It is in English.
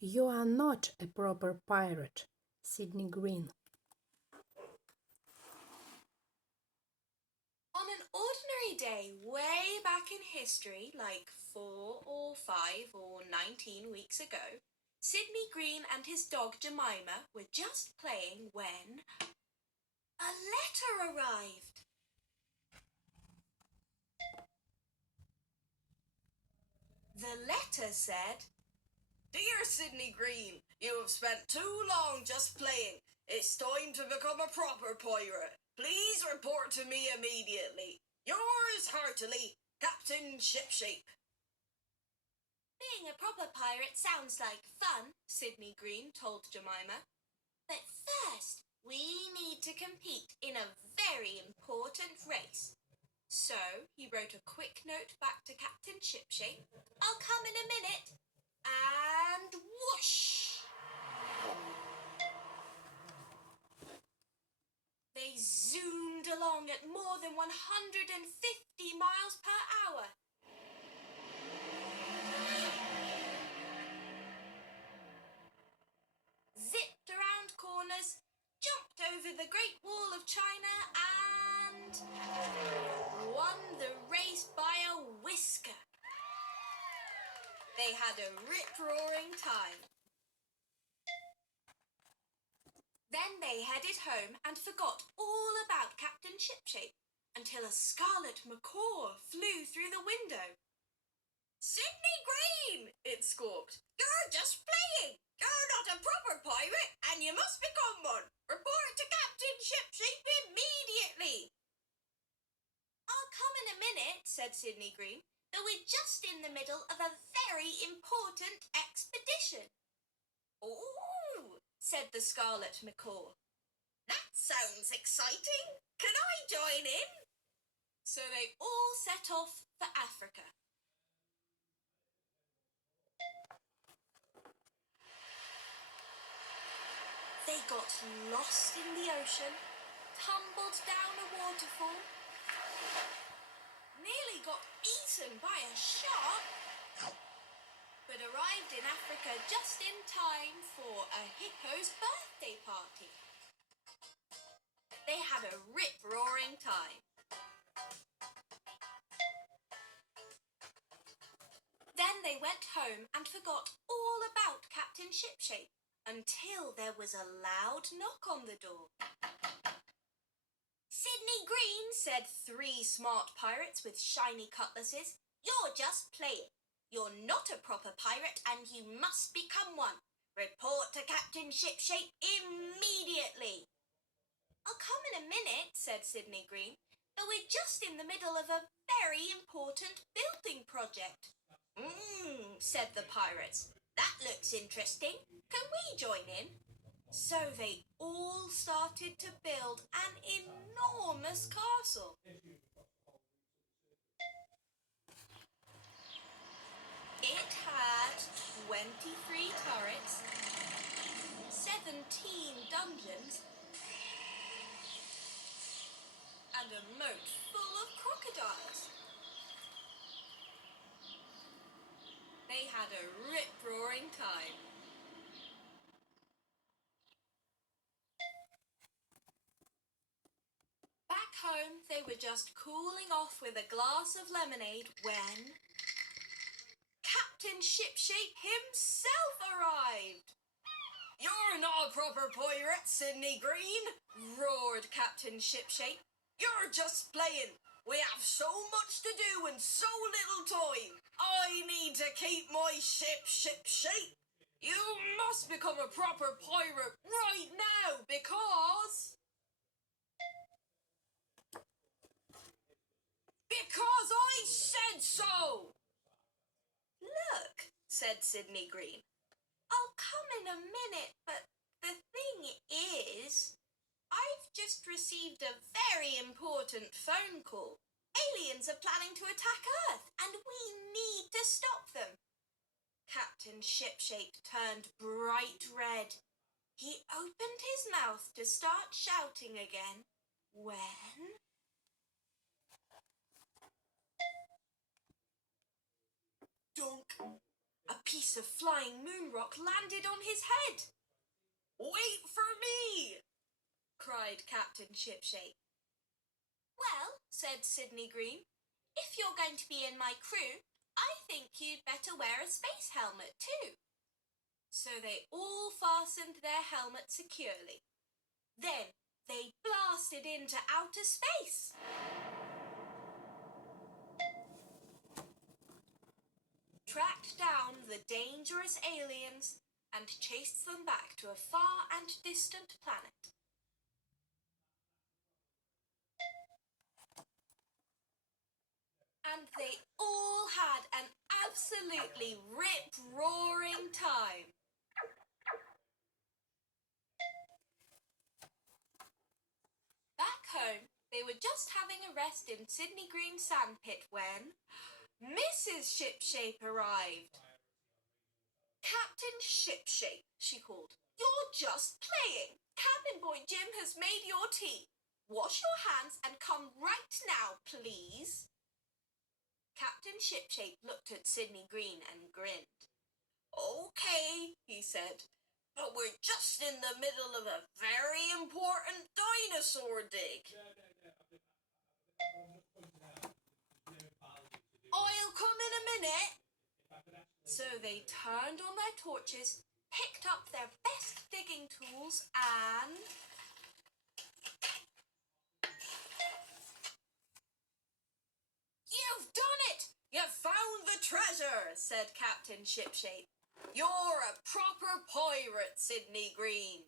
You are not a proper pirate, Sidney Green. On an ordinary day way back in history, like 4 or 5 or 19 weeks ago, Sidney Green and his dog Jemima were just playing when a letter arrived. The letter said, "Dear Sidney Green, you have spent too long just playing. It's time to become a proper pirate. Please report to me immediately. Yours heartily, Captain Shipshape." Being a proper pirate sounds like fun, Sidney Green told Jemima. But first, we need to compete in a very important race. So he wrote a quick note back to Captain Shipshape. "I'll come in a minute." And whoosh! They zoomed along at more than 150 miles per hour. Zipped around corners, jumped over the Great Wall of China, and won the race by a whisker. They had a rip-roaring time. Then they headed home and forgot all about Captain Shipshape until a scarlet macaw flew through the window. "Sidney Green!" it squawked. "You're just playing! You're not a proper pirate, and you must become one! Report to Captain Shipshape immediately!" "I'll come in a minute," said Sidney Green, "but we're just in the middle of a very important expedition." "Oh," said the scarlet macaw. "That sounds exciting. Can I join in?" So they all set off for Africa. They got lost in the ocean, tumbled down a waterfall, nearly got eaten by a shark, but arrived in Africa just in time for a hippo's birthday party. They had a rip-roaring time. Then they went home and forgot all about Captain Shipshape until there was a loud knock on the door. "Sidney Green," said 3 smart pirates with shiny cutlasses, "you're just playing. You're not a proper pirate and you must become one. Report to Captain Shipshape immediately." "I'll come in a minute," said Sidney Green, "but we're just in the middle of a very important building project." Said the pirates. "That looks interesting. Can we join in?" So they all started to build an enormous castle. It had 23 turrets, 17 dungeons, and a moat full of crocodiles. They had a rip-roaring time. Back home, they were just cooling off with a glass of lemonade when Captain Shipshape himself arrived. "You're not a proper pirate, Sidney Green," roared Captain Shipshape. "You're just playing. We have so much to do and so little time. I need to keep my ship shipshape. You must become a proper pirate right now because I said so." "Look," said Sidney Green, "I'll come in a minute, but the thing is, I've just received a very important phone call. Aliens are planning to attack Earth, and we need to stop them." Captain Shipshape turned bright red. He opened his mouth to start shouting again when dunk, A piece of flying moon rock landed on his head. "Wait for me!" cried Captain Shipshape. "Well," said Sidney Green, "if you're going to be in my crew, I think you'd better wear a space helmet too." So they all fastened their helmets securely. Then they blasted into outer space. Tracked down the dangerous aliens and chased them back to a far and distant planet. And they all had an absolutely rip-roaring time. Back home, they were just having a rest in Sidney Green's sandpit when Mrs. Shipshape arrived. "Captain Shipshape," she called, "you're just playing. Cabin boy Jim has made your tea. Wash your hands and come right now, please." Captain Shipshape looked at Sidney Green and grinned. "Okay," he said, "but we're just in the middle of a very important dinosaur dig." "I'll come in a minute." So they turned on their torches, picked up their best digging tools and... "You've done it! You've found the treasure," said Captain Shipshape. "You're a proper pirate, Sidney Green."